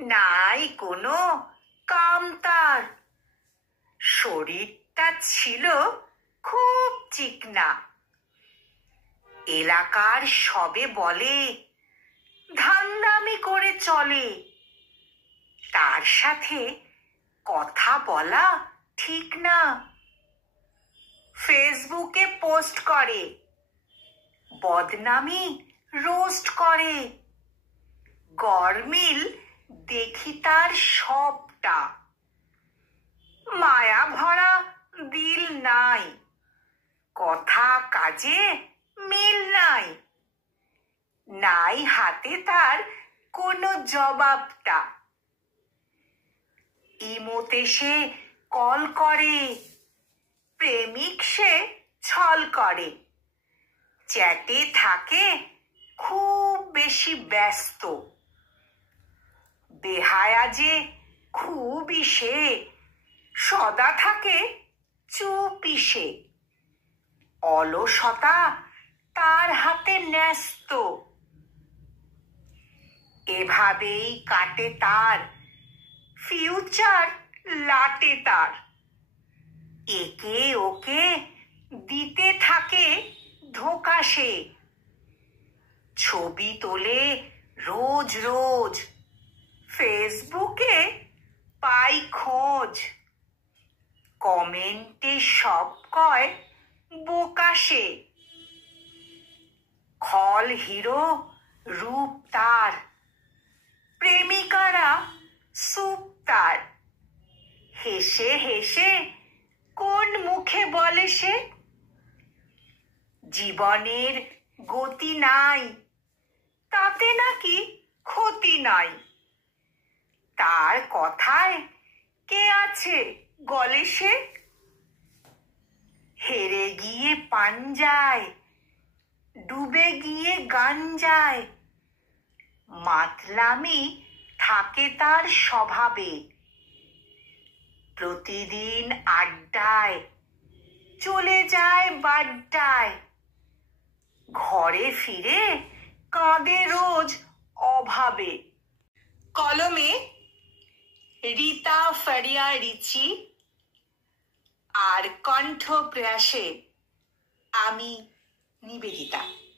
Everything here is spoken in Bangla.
নাই কোনো কাম তার। শরীরটা ছিল খুব চিকনা। এলাকার সবে বলে ধান্দামি করে চলে। তার সাথে কথা বলা ঠিক না। ফেসবুকে পোস্ট করে, বদনামি রোস্ট করে। গরমিল দেখি তার সবটা। মায়া ভরা দিল নাই, কথা কাজে মিল নাই। নাই হাতে তার কোনো জবাবটা। ইমোতে সে কল করে, প্রেমিক সে ছল করে। চ্যাটে থাকে খুব বেশি ব্যস্ত। বেহায়া যে খুবই সে, সদা থাকে চুপই সে। অলসতা তার হাতে ন্যস্ত। এভাবেই কাটে তার ফিউচার লাটে তার। একে ওকে দিতে থাকে ধোঁকা সে। ছবি তোলে রোজ রোজ, ফেসবুকে পাই খোঁজ। কমেন্টে সব কয় বোকা সে। খল হিরো রূপ তার, প্রেমিকারা সুপ তার। হেসে হেসে কোন মুখে বলে সে, জীবনের গতি নাই, তাতে নাকি ক্ষতি নাই। তার কথায় কে আছে গলে সে? হেরে গিয়ে পাঞ্জায়, ডুবে গিয়ে গাঞ্জায়। মাতলামি থাকে তার স্বভাবে। প্রতিদিন আড্ডায়, চলে যায় বাড্ডায়। ঘরে ফিরে কাঁদে রোজ অভাবে। কলমে রীতা ফারিয়া রিচি, আর কণ্ঠ প্রয়াসে আমি নিবেদিতা।